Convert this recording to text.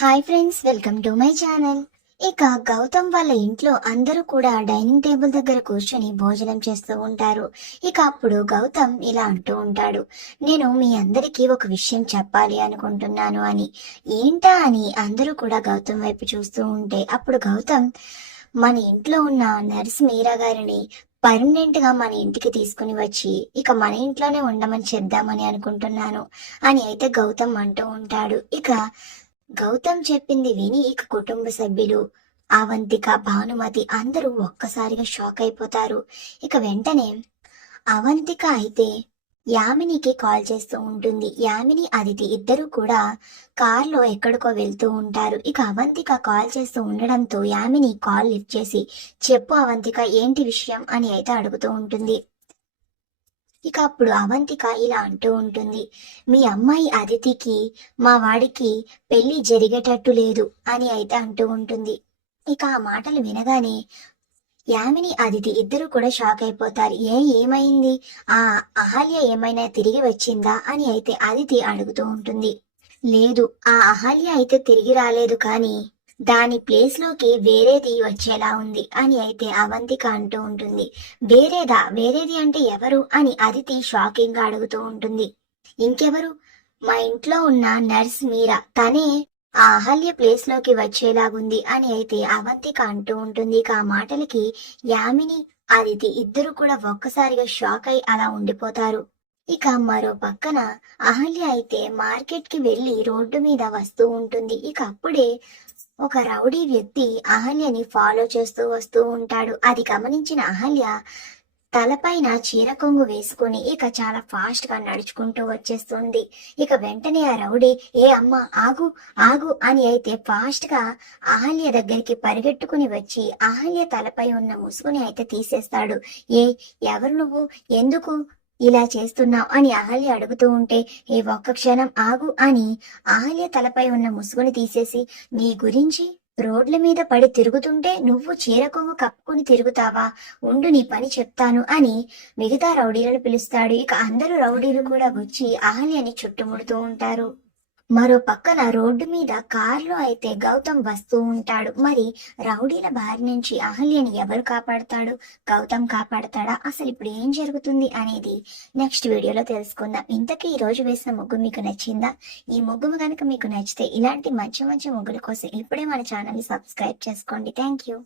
Hi friends, welcome to my channel. ఇక గౌతమ్ వాళ్ళ ఇంట్లో అందరూ కూడా డైనింగ్ టేబుల్ దగ్గర కూర్చొని భోజనం చేస్తూ ఉంటారు. ఇక అప్పుడు గౌతమ్ ఇలా అంటూ ఉంటాడు, నేను మీ అందరికీ ఒక విషయం చెప్పాలి అనుకుంటున్నాను అని. ఏంటా అని అందరూ కూడా గౌతమ్ వైపు చూస్తూ ఉంటే అప్పుడు గౌతమ్, మన ఇంట్లో ఉన్న నర్స్ మీరా గారిని పర్మనెంట్ గా మన ఇంటికి తీసుకుని వచ్చి ఇక మన ఇంట్లోనే ఉండమని చెప్దామని అనుకుంటున్నాను అని అయితే గౌతమ్ అంటూ ఉంటాడు. ఇక గౌతమ్ చెప్పింది విని ఇక కుటుంబ సభ్యులు అవంతిక, భానుమతి అందరూ ఒక్కసారిగా షాక్ అయిపోతారు. ఇక వెంటనే అవంతిక అయితే యామినికి కాల్ చేస్తూ ఉంటుంది. యామిని, అదితి ఇద్దరు కూడా కార్లో ఎక్కడికో వెళ్తూ ఉంటారు. ఇక అవంతిక కాల్ చేస్తూ ఉండడంతో యామిని కాల్ లిఫ్ట్ చేసి, చెప్పు అవంతిక, ఏంటి విషయం అని అయితే అడుగుతూ ఉంటుంది. ఇక అప్పుడు అవంతిక ఇలా అంటూ ఉంటుంది, మీ అమ్మాయి అదితికి మా వాడికి పెళ్లి జరిగేటట్టు లేదు అని అయితే అంటూ ఉంటుంది. ఇక ఆ మాటలు వినగానే యామిని, అదితి ఇద్దరు కూడా షాక్ అయిపోతారు. ఏమైంది, ఆ అహల్య ఏమైనా తిరిగి వచ్చిందా అని అయితే అదితి అడుగుతూ ఉంటుంది. లేదు, ఆ అహల్య అయితే తిరిగి రాలేదు, కానీ దాని ప్లేస్ లోకి వేరేది వచ్చేలా ఉంది అని అయితే అవంతిక అంటూ ఉంటుంది. వేరేది అంటే ఎవరు అని అదితి షాకింగ్ గా అడుగుతూ ఉంటుంది. ఇంకెవరు, మా ఇంట్లో ఉన్న నర్స్ మీరా, తనే ఆ అహల్య ప్లేస్ లోకి వచ్చేలాగుంది అని అయితే అవంతిక అంటూ ఉంటుంది. ఇక ఆ మాటలకి యామిని, అదితి ఇద్దరు కూడా ఒక్కసారిగా షాక్ అయి అలా ఉండిపోతారు. ఇక మరో పక్కన అహల్య అయితే మార్కెట్ కి వెళ్లి రోడ్డు మీద వస్తూ ఉంటుంది. ఇక అప్పుడే ఒక రౌడీ వ్యక్తి అహల్యని ఫాలో చేస్తూ వస్తూ ఉంటాడు. అది గమనించిన అహల్య తలపైన చీర కొంగు వేసుకుని ఇక చాలా ఫాస్ట్ గా నడుచుకుంటూ వచ్చేస్తుంది. ఇక వెంటనే ఆ రౌడీ, ఏ అమ్మ, ఆగు ఆగు అని అయితే ఫాస్ట్ గా అహల్య దగ్గరికి పరిగెట్టుకుని వచ్చి అహల్య తలపై ఉన్న ముసుగుని అయితే తీసేస్తాడు. ఎవరు నువ్వు, ఎందుకు ఇలా చేస్తున్నావు అని అహల్య అడుగుతూ ఉంటే, ఒక్క క్షణం ఆగు అని అహల్య తలపై ఉన్న ముసుగుని తీసేసి, నీ గురించి రోడ్ల మీద పడి తిరుగుతుంటే నువ్వు చీర కొంగు కప్పుకుని తిరుగుతావా, ఉండు నీ పని చెప్తాను అని మిగతా రౌడీలను పిలుస్తాడు. ఇక అందరూ రౌడీలు కూడా వచ్చి అహల్యని చుట్టుముడుతూ ఉంటారు. మరో పక్కన రోడ్డు మీద కారులో అయితే గౌతమ్ వస్తూ ఉంటాడు. మరి రౌడీల బారి నుంచి అహల్యని ఎవరు కాపాడతాడు, గౌతమ్ కాపాడతాడా, అసలు ఇప్పుడు ఏం జరుగుతుంది అనేది నెక్స్ట్ వీడియోలో తెలుసుకుందాం. ఇంతకీ ఈ రోజు వేసిన ముగ్గు మీకు నచ్చిందా? ఈ ముగ్గు కనుక మీకు నచ్చితే ఇలాంటి మంచి మంచి ముగ్గుల కోసం ఇప్పుడే మన ఛానల్ ని సబ్స్క్రైబ్ చేసుకోండి. Thank you.